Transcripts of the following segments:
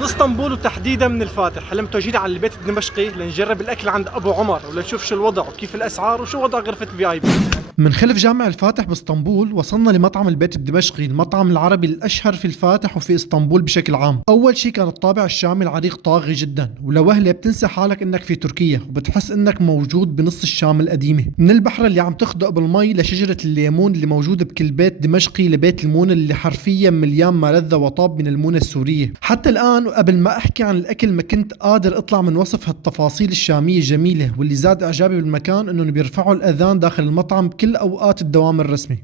من اسطنبول وتحديدا من الفاتح. هلا متواجدين على البيت الدمشقي لنجرب الاكل عند ابو عمر ولنشوف شو الوضع وكيف الاسعار وشو وضع غرفه VIP. من خلف جامع الفاتح باسطنبول وصلنا لمطعم البيت الدمشقي، المطعم العربي الاشهر في الفاتح وفي اسطنبول بشكل عام. اول شيء كان الطابع الشامي العريق طاغي جدا، ولوهله بتنسى حالك انك في تركيا وبتحس انك موجود بنص الشام القديمه. من البحر اللي عم تخدق بالمي لشجره الليمون اللي موجوده بكل بيت دمشقي لبيت المونه اللي حرفيا مليان ما لذ وطاب من المونه السوريه. حتى الان وقبل ما احكي عن الاكل ما كنت قادر اطلع من وصف هالتفاصيل الشاميه الجميله، واللي زاد اعجابي بالمكان انهم بيرفعوا الاذان داخل المطعم بكل اوقات الدوام الرسمي.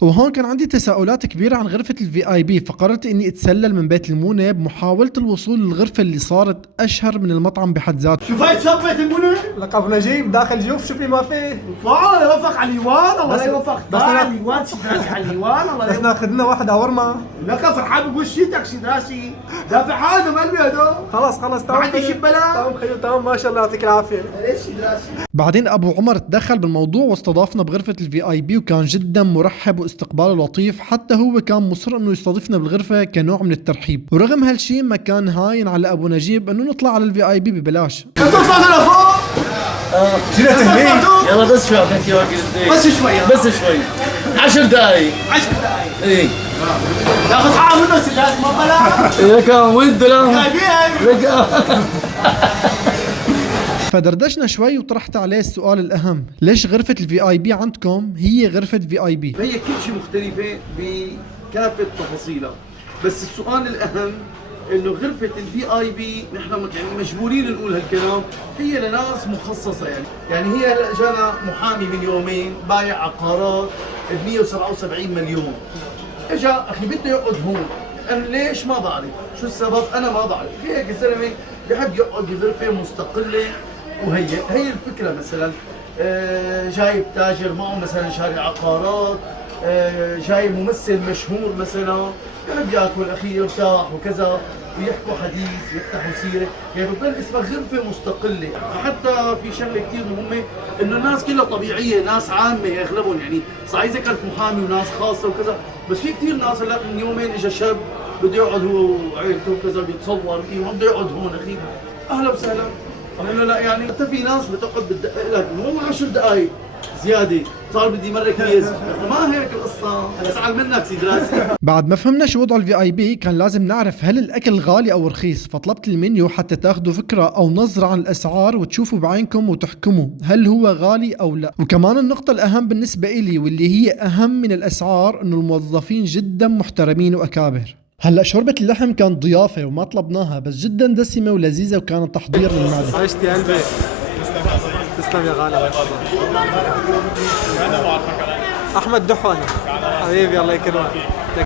وهون كان عندي تساؤلات كبيرة عن غرفة VIP، فقررت اني اتسلل من بيت المونة بمحاولة الوصول للغرفة اللي صارت اشهر من المطعم بحد ذاته. شوف هاي شاب بيت المونة؟ لقب نجيب داخل جوف، شوفي ما فيه. الله يوفق على اليوان، الله لا يوفق على اليوان، سيدراسي على اليوان، الله بس ناخذ لنا واحد اورما. لك فرحان بقول شيتك سيدراسي، دافع حاله مقلبي هدول. خلاص تمام. ما عندي شي بلا. تمام خيو تمام ما شاء الله يعطيك العافية. ليش سيدراسي؟ بعدين ابو عمر تدخل بالموضوع واستضافنا بغرفة VIP، وكان جدا مرحب واستقباله لطيف، حتى هو كان مصر انه يستضيفنا بالغرفة كنوع من الترحيب. ورغم هالشي ما كان هاين على ابو نجيب انه نطلع على VIP ببلاش. انت طالع لفوق؟ جينا تهنيك. يلا بس شوي احكي واحد بس شوي 10 دقايق 10 دقايق. ايه تاخذ حقه منه سيدراسي ما بلا. لك وين دولار لك. فدردشنا شوي وطرحت عليه السؤال الأهم، ليش غرفة VIP عندكم هي غرفة VIP؟ هي كل شيء مختلفة بكافة تفاصيلها، بس السؤال الأهم إنه غرفة VIP نحن يعني مجبورين نقول هالكلام، هي لناس مخصصة يعني هي هلا جانا محامي من يومين بايع عقارات ب 177 مليون، اجا أخي بده يقعد هون، أنا ليش ما بعرف، شو السبب أنا ما بعرف، في هيك الزلمة بحب يقعد بغرفة مستقلة. وهي الفكرة مثلا جايب تاجر معه مثلا شاري عقارات، جايب ممثل مشهور مثلا بحب ياكل اخي يرتاح وكذا ويحكوا حديث يفتحوا سيره، يعني بتضل اسمها غرفه مستقله. حتى في شغله كثير مهمه انه الناس كلها طبيعيه، ناس عامه اغلبهم، يعني صحيح ذكرت محامي وناس خاصه وكذا، بس في كثير ناس هلا من يومين اجى شاب بده يقعد هو وعيلته وكذا بيتصور بده يقعد هون اخي، اهلا وسهلا. قال له لا يعني حتى في ناس بتقعد بتدقق لك مو 10 دقائق زياده، صار بدي مرة كيس، ما هيك القصة، ازعل منك سيد راسي. بعد ما فهمنا شو وضع VIP كان لازم نعرف هل الاكل غالي او رخيص، فطلبت المنيو حتى تاخذوا فكرة او نظرة عن الاسعار وتشوفوا بعينكم وتحكموا هل هو غالي او لا. وكمان النقطة الاهم بالنسبة إلي واللي هي اهم من الاسعار انه الموظفين جدا محترمين واكابر. هلا شوربة اللحم كانت ضيافة وما طلبناها، بس جدا دسمة ولذيذة وكانت تحضير للمعدة. عشت يا قلبي. تسلم يا غالي. احمد دحون حبيبي الله يكرمك.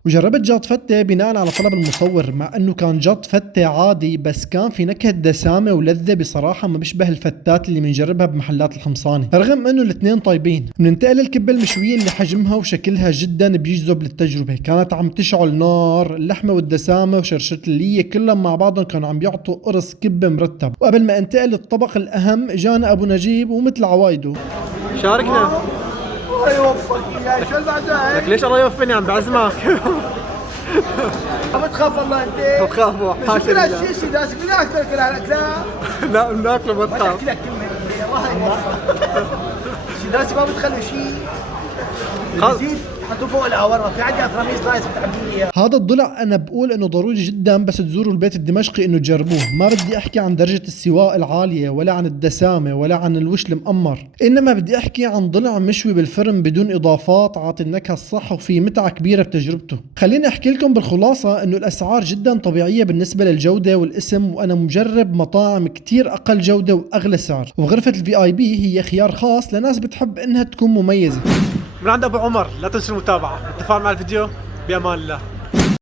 وجربت جاط فتة بناء على طلب المصور، مع انه كان جاط فتة عادي بس كان في نكهة دسامة ولذة بصراحة ما بيشبه الفتات اللي بنجربها بمحلات الحمصاني، رغم انه الاثنين طيبين. بننتقل للكبة المشوية اللي حجمها وشكلها جدا بيجذب للتجربة، كانت عم تشعل نار، اللحمة والدسامة وشرشرة اللية كلهم مع بعضهم كانوا عم بيعطوا قرص كبة مرتب. وقبل ما انتقل للطبق الاهم جانا ابو نجيب ومثل عوايده شاركنا. الله يوفقك يا شو البعدين؟ لك ليش الله يوفقني عم بعزمك؟ ما تخاف الله انت؟ بخاف حاشا لله. شو الشيء داسك بدنا ناكل على الاكلات؟ لا بناكله ما تخاف. احكي لك كلمه الله يوفقك. شيء داسك ما بتخلوا شيء يزيد حطوا فوق العورمه، في عندي افراميس نايس بتعبيني اياه. هذا الضلع انا بقول انه ضروري جدا بس تزوروا البيت الدمشقي انه تجربوه. ما بدي احكي عن درجة السواء العالية ولا عن الدسامة ولا عن الوش المأمر، انما بدي احكي عن ضلع مشوي بالفرن بدون اضافات عاطي النكهة الصح وفي متعة كبيرة بتجربته. خليني احكي لكم بالخلاصة انه الاسعار جدا طبيعية بالنسبة للجودة والاسم، وانا مجرب مطاعم كتير اقل جودة واغلى سعر. وغرفة VIP هي خيار خاص لناس بتحب انها تكون مميزة. من عند ابو عمر لا تنسوا المتابعة. التفاعل مع الفيديو. بامان الله.